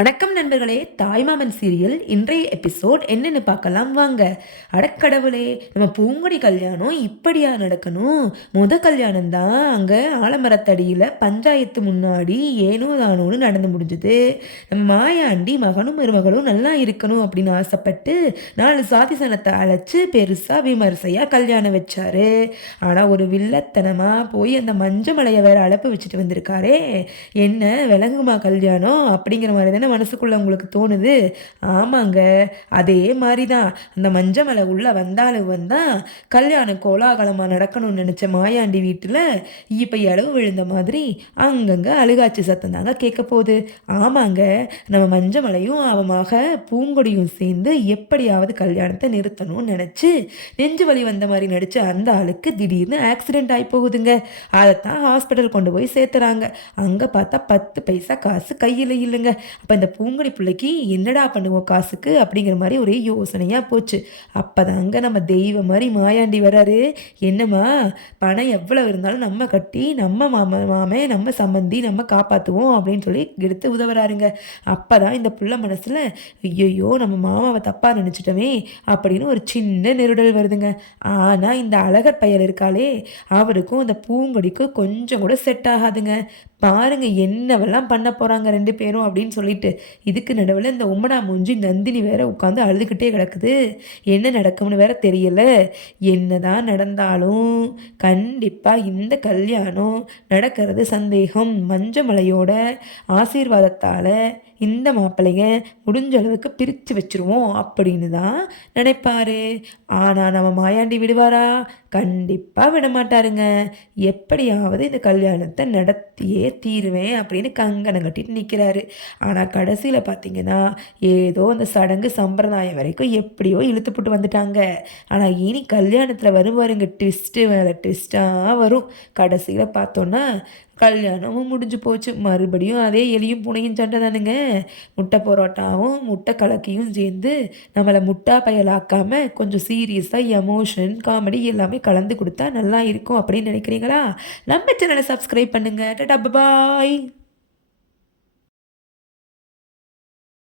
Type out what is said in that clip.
வணக்கம் நண்பர்களே, தாய்மாமன் சீரியல் இன்றைய எபிசோட் என்னன்னு பார்க்கலாம் வாங்க. அடக்கடவுளே, நம்ம பூங்கொடி கல்யாணம் இப்படியா நடக்கணும்? கல்யாணம் தான் அங்கே ஆலமரத்தடியில் பஞ்சாயத்து முன்னாடி ஏனோ தானோன்னு நடந்து முடிஞ்சுது. நம்ம மாயாண்டி மகனும் மருமகளும் நல்லா இருக்கணும் அப்படின்னு ஆசைப்பட்டு 4 சாதி சனத்தை அழைச்சி பெருசாக விமர்சையாக கல்யாணம் வச்சாரு. ஆனால் ஒரு வில்லத்தனமாக போய் அந்த மஞ்சமலையை வேற அழைப்பு வச்சுட்டு வந்திருக்காரே, என்ன விளங்குமா கல்யாணம் அப்படிங்கிற மாதிரி தானே மனசுக்குள்ள உங்களுக்கு தோணுது. ஆமாங்க, அதே மாதிரி தான். அந்த மஞ்சமலை உள்ள வந்தாலும் கல்யாணம் கோலாகலமாக நடக்கணும்னு நினச்ச மாயாண்டி வீட்டில் இப்போ இளவு விழுந்த மாதிரி அங்கங்கே அழுகாட்சி சத்தம் தாங்க கேட்க போகுது. ஆமாங்க, நம்ம மஞ்சமலையும் அவமாக பூங்கொடியும் சேர்ந்து எப்படியாவது கல்யாணத்தை நிறுத்தணும்னு நினச்சி நெஞ்சு வலி வந்த மாதிரி நடித்த அந்த ஆளுக்கு திடீர்னு ஆக்சிடென்ட் ஆகி போகுதுங்க. அதைத்தான் ஹாஸ்பிட்டல் கொண்டு போய் சேர்த்துறாங்க. அங்கே பார்த்தா 10 பைசா காசு கையில் இல்லைங்க. அப்போ இந்த பூங்கொடி பிள்ளைக்கு என்னடா பண்ணுவோம் காசுக்கு அப்படிங்கிற மாதிரி ஒரே யோசனையாக போச்சு. அப்போதாங்க நம்ம தெய்வம் மாதிரி மாயாண்டி வராரு. என்னம்மா, பணம் எவ்வளோ இருந்தாலும் நம்ம கட்டி நம்ம மாமே நம்ம சம்மந்தி நம்ம காப்பாற்றுவோம் அப்படின்னு சொல்லி எடுத்து உதவுறாருங்க. அப்போ தான் இந்த புள்ள மனசில் ஐயோ நம்ம மாமாவை தப்பாக நினச்சிட்டோமே அப்படின்னு ஒரு சின்ன நெருடல் வருதுங்க. ஆனால் இந்த அழகர் பையல் இருக்காளே, அவருக்கும் அந்த பூங்கொடிக்கும் கொஞ்சம் கூட செட் ஆகாதுங்க. பாருங்க என்னவெல்லாம் பண்ண போகிறாங்க 2 பேரும் அப்படின்னு சொல்லிட்டு. இதுக்கு நடுவில் இந்த உம்மனா மூஞ்சி நந்தினி வேற உட்காந்து அழுதுகிட்டே கிடக்குது. என்ன நடக்கும்னு வேற தெரியல. என்னதான் நடந்தாலும் கண்டிப்பாக இந்த கல்யாணம் நடக்கிறது சந்தேகம். மஞ்சமலையோட ஆசீர்வாதத்தால் இந்த மாப்பிள்ளைங்க முடிஞ்ச அளவுக்கு பிரித்து வச்சுருவோம் அப்படின்னு தான் நினைப்பாரு. ஆனால் நம்ம மாயாண்டி விடுவாரா? கண்டிப்பாக விட மாட்டாருங்க. எப்படியாவது இந்த கல்யாணத்தை நடத்தியே தீருவேன் அப்படின்னு கங்கணம் கட்டிட்டு நிற்கிறாரு. ஆனால் கடைசியில் பார்த்தீங்கன்னா ஏதோ அந்த சடங்கு சம்பிரதாயம் வரைக்கும் எப்படியோ இழுத்துப்பட்டு வந்துட்டாங்க. ஆனால் இனி கல்யாணத்தில் வருவாருங்க ட்விஸ்ட்டு வேலை ட்விஸ்ட்டாக வரும். கடைசியில் பார்த்தோன்னா கல்யாணமும் முடிஞ்சு போச்சு. மறுபடியும் அதே எலியும் பூனையும் சண்டை தானுங்க. முட்டை பரோட்டாவும் முட்டை கலக்கியும் சேர்ந்து நம்மளை முட்டா பயலாக்காமல் கொஞ்சம் சீரியஸாக எமோஷன் காமெடி எல்லாமே கலந்து கொடுத்தா நல்லா இருக்கும் அப்படின்னு நினைக்கிறீங்களா? நம்ம சேனலை சப்ஸ்கிரைப் பண்ணுங்கள். டாடா பாய்.